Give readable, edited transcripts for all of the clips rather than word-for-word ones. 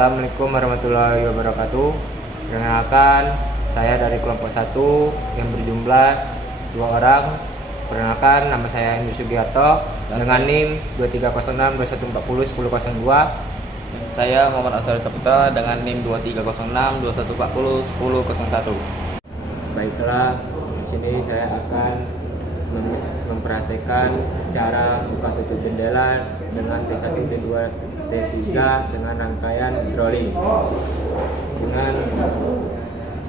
Assalamualaikum warahmatullahi wabarakatuh. Perkenalkan, saya dari kelompok 1 yang berjumlah 2 orang. Perkenalkan, nama saya Indri Sugiarto dengan NIM 230621401002. Saya Muhammad Asari Saputra dengan NIM 230621401001. Baiklah, di sini saya akan memperhatikan cara buka tutup jendela dengan T1, T2, T3 dengan rangkaian hidrolik. Dengan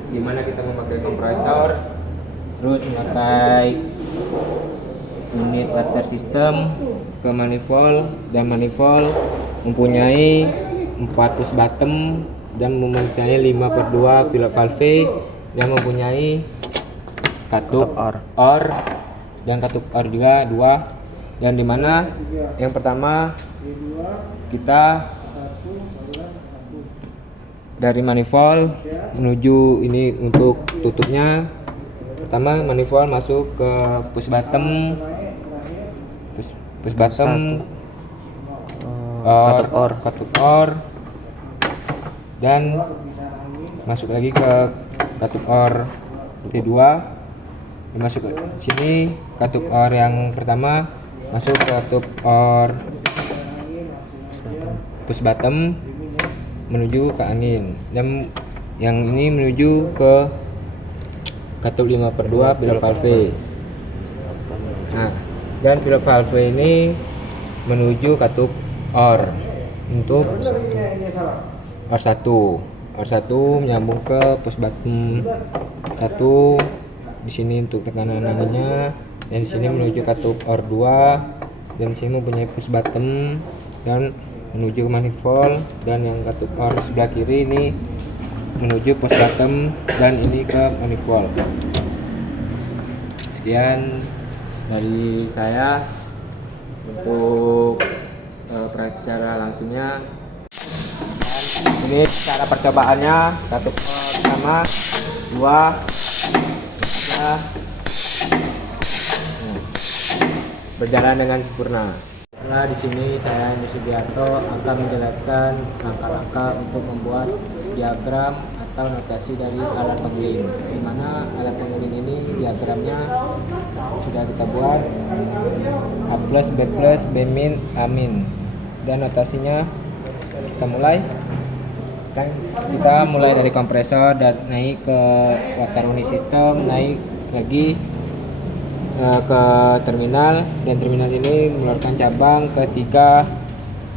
gimana kita memakai kompresor, terus memakai unit water system ke manifold, dan manifold mempunyai 4 push bottom dan mempunyai 5/2 pilot valve yang mempunyai katup OR dan katup OR juga 2, dan dimana yang pertama kita dari manifold menuju ini untuk tutupnya. Pertama manifold masuk ke push bottom katup OR dan masuk lagi ke katup OR T2. Masuk ke sini katup OR yang pertama masuk ke katup OR push bottom menuju ke angin, dan yang ini menuju ke katup 5/2 pilot valve. Nah, dan pilot valve ini menuju katup OR untuk OR1 menyambung ke push bottom 1 di sini untuk tekanan anginnya, dan di sini menuju katup OR2, dan di sini mempunyai push bottom dan menuju ke manifold, dan yang katup OR sebelah kiri ini menuju push bottom dan ini ke manifold. Sekian dari saya untuk secara langsungnya. Ini cara percobaannya, katup OR pertama 2 3, berjalan dengan sempurna. Nah, di sini saya Indri Sugiarto akan menjelaskan langkah-langkah untuk membuat diagram atau notasi dari alat penggiling. Di mana alat penggiling ini diagramnya sudah kita buat A+, B+, B-, A-. Dan notasinya kita mulai dari kompresor dan naik ke water unit system, naik lagi ke terminal, dan terminal ini mengeluarkan cabang ketiga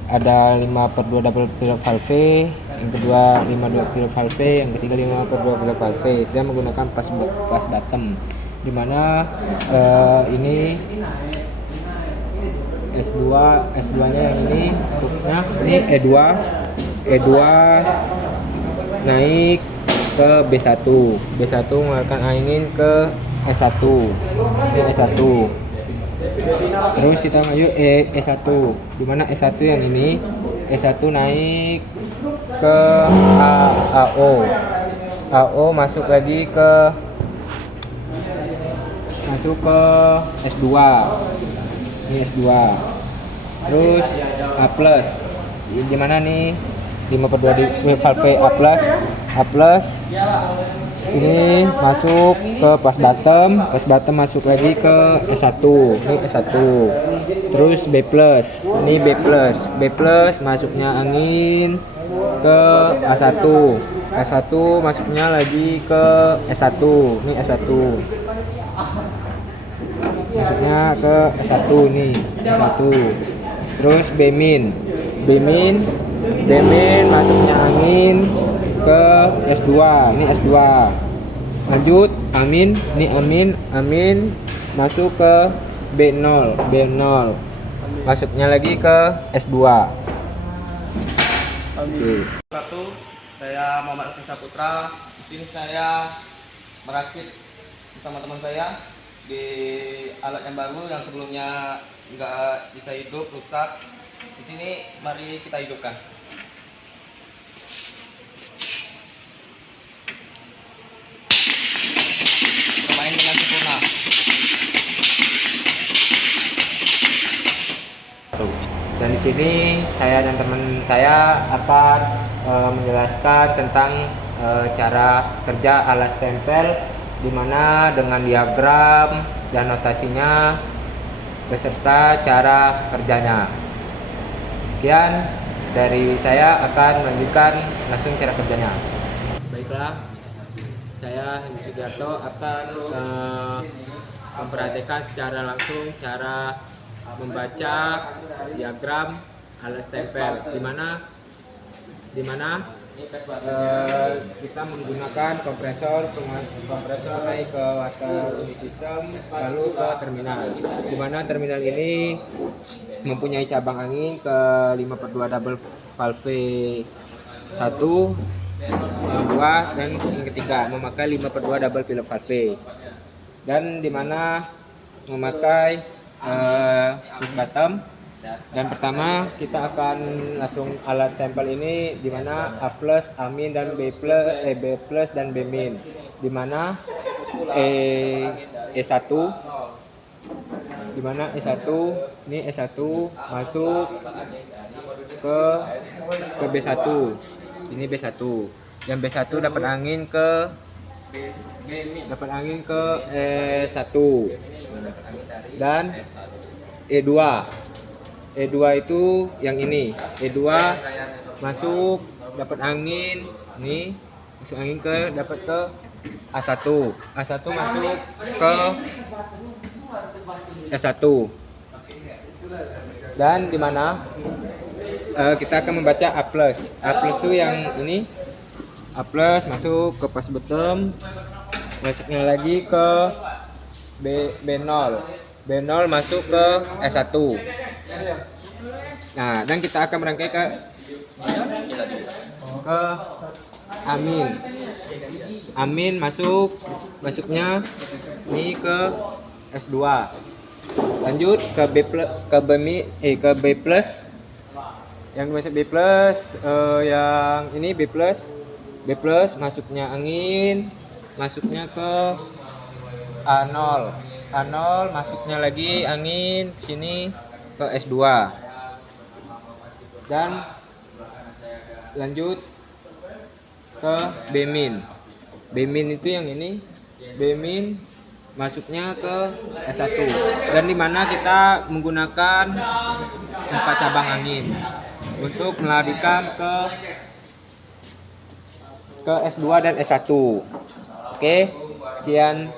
ada 5/2 double pilot valve, yang kedua 5/2 pilot valve, yang ketiga 5/2 pilot valve, dan menggunakan plus bottom, dimana ini S2 nya yang ini untuknya ini E2 naik ke B1 mengeluarkan angin ke S1, ini S1. Terus kita maju E1, dimana S1 yang ini S1 naik ke AO masuk lagi ke S2, ini S2. Terus A+, dimana nih 5/2 valve A+, ini masuk ke plus bottom masuk lagi ke S1, ini S1. Terus B+, ini B+, masuknya angin ke A1 masuknya lagi ke S1, ini S1. Masuknya ke S1 ini S1. Terus B-, masuknya angin ke S2, ini S2. Lanjut amin, ini amin masuk ke B0, masuknya lagi ke S2. Oke. Saya Muhammad Asari Saputra. Di sini saya merakit bersama teman saya di alat yang baru yang sebelumnya nggak bisa hidup, rusak. Di sini mari kita hidupkan. Bermain dengan sempurna. Dan di sini saya dan teman saya akan menjelaskan tentang cara kerja alat stempel, di mana dengan diagram dan notasinya beserta cara kerjanya. Sekian dari saya, akan melanjutkan langsung cara kerjanya. Baiklah, saya Hendy Sugiarto akan memperhatikan secara langsung cara membaca diagram alat stempel, di mana kita menggunakan kompresor naik ke water system lalu ke terminal, di mana terminal ini mempunyai cabang angin ke 5/2 double valve 1, yang 2, dan yang ketiga memakai 5/2 double pilot valve, dan di mana memakai push bottom. Dan pertama kita akan langsung alat stempel ini, di mana A plus, A min, dan B plus dan B min, di mana E1, di mana E1 ini E1 masuk ke B1, ini B1, yang B1 dapat angin ke E1, dan E2 itu yang ini, E2 masuk dapat angin, ini masuk angin dapat ke A1 masuk ke E1, dan di mana kita akan membaca A plus itu yang ini, A plus masuk ke push bottom, masuknya lagi ke B0 masuk ke S1. Nah, dan kita akan merangkai ke Amin masuknya ini ke S2. Lanjut ke B plus. Yang masuk B plus, yang ini B plus masuknya angin, masuknya ke A0 masuknya lagi angin ke sini ke S2, dan lanjut ke B min itu yang ini, B min masuknya ke S1, dan dimana kita menggunakan 4 cabang angin untuk melarikan ke S2 dan S1. Oke, sekian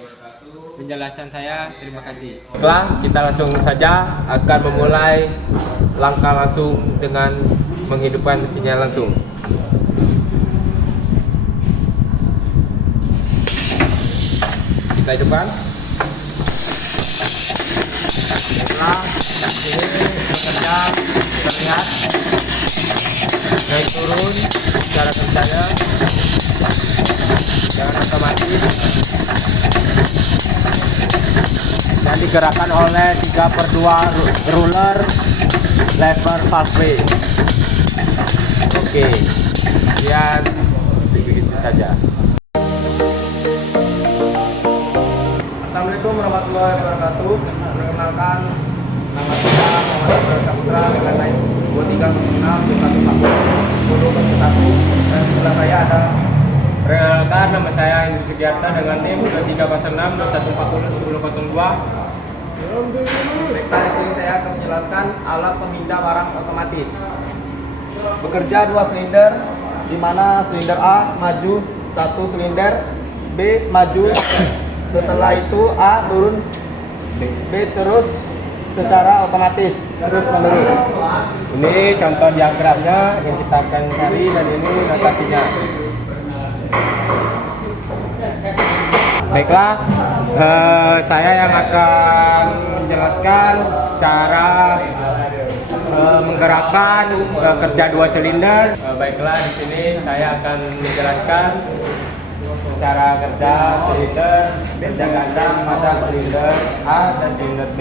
penjelasan saya, terima kasih. Setelah kita langsung saja akan memulai langkah langsung dengan menghidupkan mesinnya langsung. Kita hidupkan. Setelah ini bekerja, terlihat naik turun cara kerjanya, jangan otomatis, dan digerakkan oleh 3/2 ruler lever valve. Oke, sekian begitu saja. Assalamualaikum warahmatullahi wabarakatuh. Perkenalkan, nama saya Muhammad Saputra dengan NIK 2306 dan sebelah saya ada. Perkenalkan, nama saya Hendy Sugiarto dengan NIM 2306 2140 1002. Baiklah, di sini saya akan menjelaskan alat pemindah barang otomatis. Bekerja 2 silinder, di mana silinder A maju 1 silinder, B maju, setelah itu A turun, B terus secara otomatis terus menerus. Ini contoh diagramnya yang kita akan cari, dan ini notasinya. Baiklah, saya yang akan menjelaskan cara menggerakkan kerja 2 silinder. Baiklah, di sini saya akan menjelaskan cara kerja silinder, kerja ganda pada silinder A dan silinder B,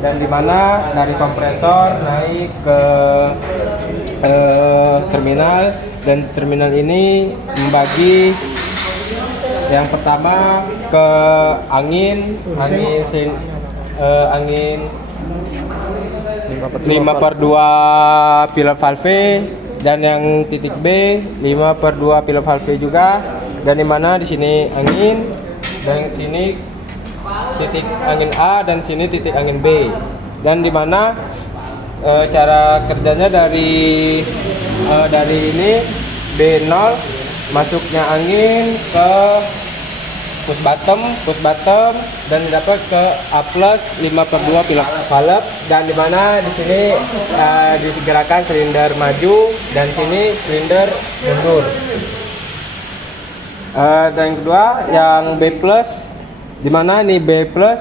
dan dimana dari kompresor naik ke terminal, dan terminal ini membagi yang pertama ke angin 5/2 pilot valve, dan yang titik B 5/2 pilot valve juga, dan di mana di sini angin dan sini titik angin A dan sini titik angin B, dan di mana cara kerjanya dari ini B0 masuknya angin ke push bottom dan dapat ke A plus 5/2 pilot valve, dan dimana di sini digerakkan silinder maju dan sini silinder mundur. Dan yang kedua yang B plus, dimana ini B plus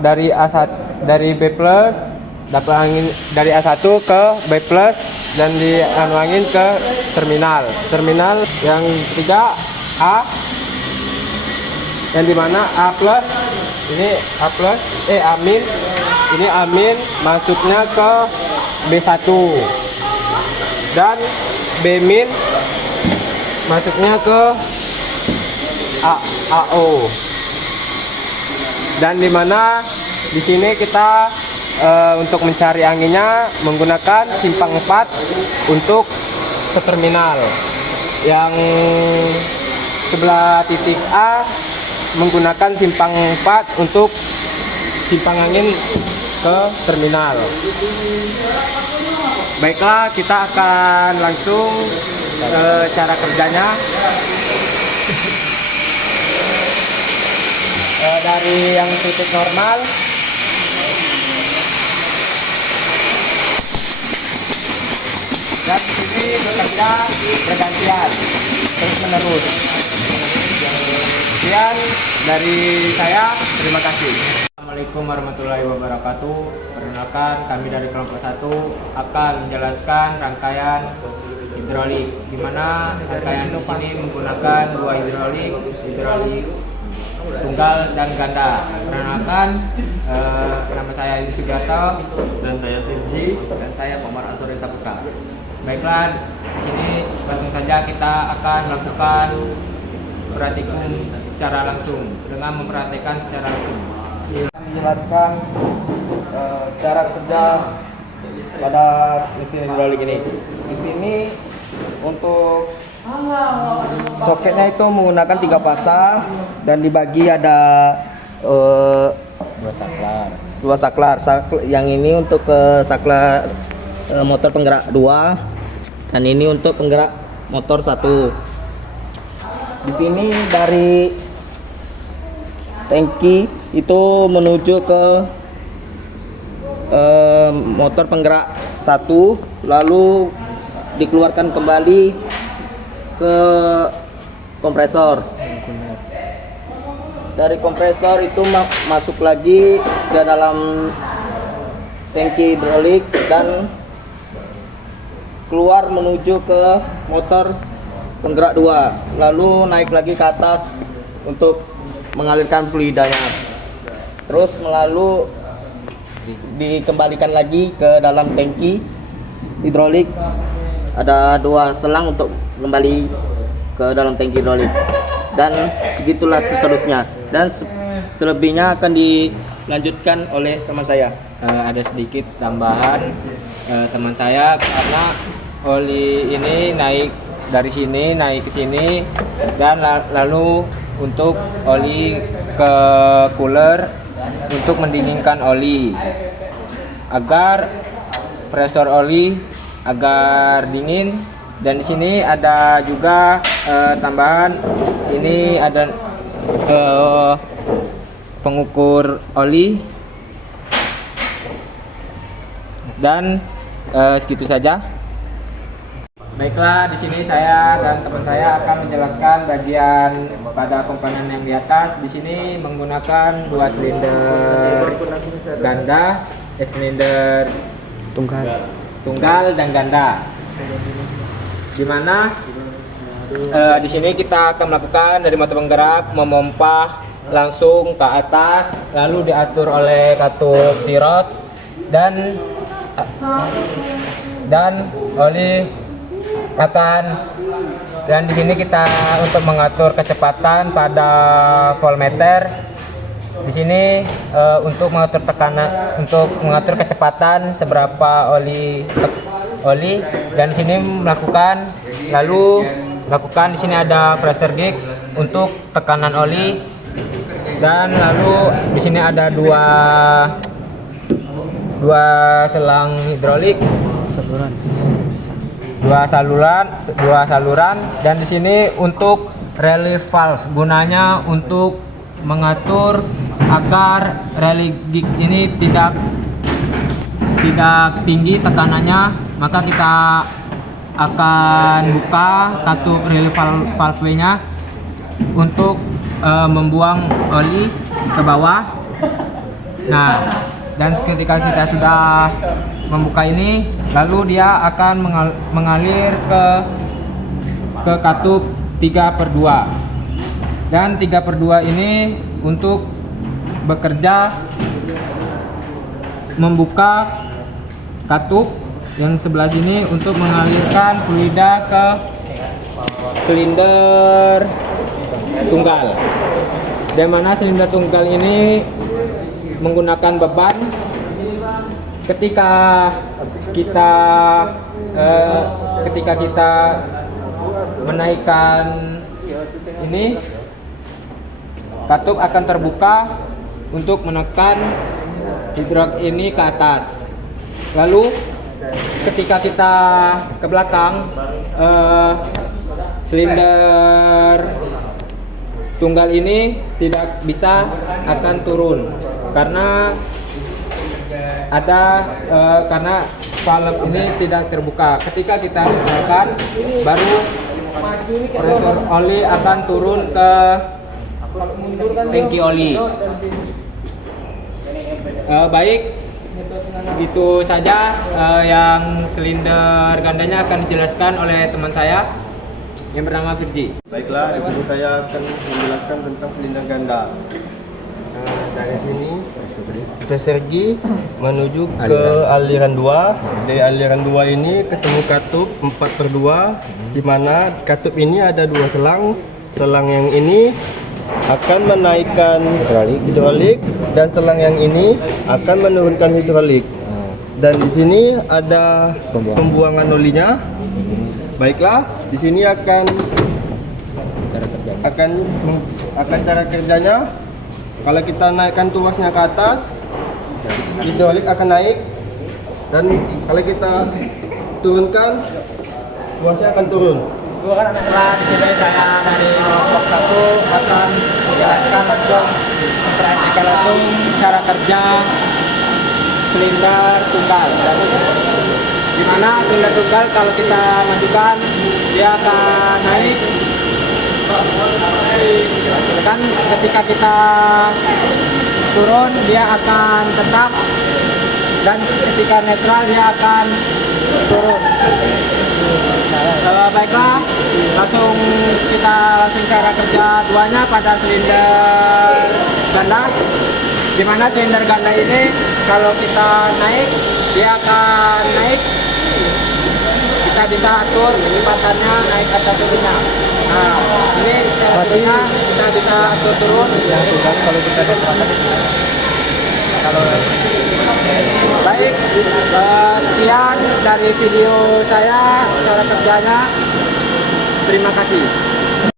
dari B plus dapat angin dari A1 ke B plus dan angin ke terminal yang ketiga A, yang dimana A plus ini amin, ini amin masuknya ke B1 dan B min masuknya ke AO, dan dimana di sini kita untuk mencari anginnya menggunakan simpang 4 untuk ke terminal. Yang sebelah titik A menggunakan simpang 4 untuk simpang angin ke terminal. Baiklah, kita akan langsung cara kerjanya. Dari yang titik normal dan sini bekerja bergantian terus menerus. Sekian dari saya, terima kasih. Assalamualaikum warahmatullahi wabarakatuh. Perkenalkan, kami dari kelompok 1 akan menjelaskan rangkaian hidrolik, di mana rangkaian di sini menggunakan 2 hidrolik tunggal dan ganda. Perkenalkan, nama saya Yudi Sugiarto Dan saya Tirzi. Dan saya Muhammad Ansori Saputra. Baiklah, di sini langsung saja kita akan melakukan praktikum secara langsung dengan memperhatikan secara langsung. Menjelaskan cara kerja pada mesin hidrolik ini. Di sini untuk soketnya itu menggunakan 3 pasang dan dibagi ada 2 saklar. Yang ini untuk saklar motor penggerak 2 dan ini untuk penggerak motor 1. Di sini dari tangki itu menuju ke motor penggerak 1, lalu dikeluarkan kembali ke kompresor. Dari kompresor itu masuk lagi ke dalam tangki hidrolik dan keluar menuju ke motor penggerak 2, lalu naik lagi ke atas untuk mengalirkan fluidanya, terus dikembalikan lagi ke dalam tangki hidrolik. Ada 2 selang untuk kembali ke dalam tangki hidrolik, dan segitulah seterusnya, dan selebihnya akan dilanjutkan oleh teman saya. Ada sedikit tambahan teman saya, karena oli ini naik dari sini naik ke sini, dan lalu untuk oli ke cooler untuk mendinginkan oli agar presor oli agar dingin. Dan di sini ada juga tambahan, ini ada pengukur oli, dan segitu saja. Baiklah, di sini saya dan teman saya akan menjelaskan bagian pada komponen yang di atas. Di sini menggunakan 2 silinder ganda, silinder tunggal dan ganda. Di mana di sini kita akan melakukan dari motor penggerak memompa langsung ke atas, lalu diatur oleh katup tirot dan oli dan di sini kita untuk mengatur kecepatan pada voltmeter. Di sini untuk mengatur tekanan, untuk mengatur kecepatan seberapa oli oli, dan di sini melakukan di sini ada pressure gauge untuk tekanan oli, dan lalu di sini ada dua selang hidrolik, dua saluran, dan di sini untuk relief valve, gunanya untuk mengatur agar relief gauge ini tidak tinggi tekanannya, maka kita akan buka katup relief valve-nya untuk membuang oli ke bawah. Nah, dan ketika kita sudah membuka ini, lalu dia akan mengalir ke katup 3/2, dan 3/2 ini untuk bekerja membuka katup yang sebelah sini untuk mengalirkan fluida ke silinder tunggal, di mana silinder tunggal ini menggunakan beban. Ketika kita menaikkan ini, katup akan terbuka untuk menekan hidrolik ini ke atas. Lalu ketika kita ke belakang, silinder tunggal ini tidak bisa akan turun karena valve ini tidak terbuka. Ketika kita menekan, baru pressure oli akan turun ke tangki oli. Baik, begitu saja yang silinder gandanya akan dijelaskan oleh teman saya yang bernama Firji. Baiklah, di sini saya akan menjelaskan tentang silinder ganda. Dari sini pressure gauge menuju ke aliran 2. Dari aliran 2 ini ketemu katup 4/2, di mana katup ini ada dua selang. Selang yang ini akan menaikkan hidrolik, dan selang yang ini akan menurunkan hidrolik. Dan di sini ada pembuangan olinya. Baiklah, di sini akan cara kerjanya. Kalau kita naikkan tuasnya ke atas, hidrolik akan naik, dan kalau kita turunkan, tuasnya akan turun. Setelah di sini saya dari kelompok 1 akan menjelaskan langsung cara kerja silinder tunggal. Di mana silinder tunggal kalau kita majukan, dia akan naik. Kan ketika kita turun, dia akan tetap, dan ketika netral dia akan turun. Baiklah, kita langsung cara kerja duanya pada silinder ganda. Di mana silinder ganda ini kalau kita naik, dia akan naik. Kita bisa atur kelipatannya naik atau turunnya. Nah, ini cara kerjanya kita bisa atur turun. Yang tunggal kalau kita netral. Baik, sekian dari video saya cara kerjanya. Terima kasih.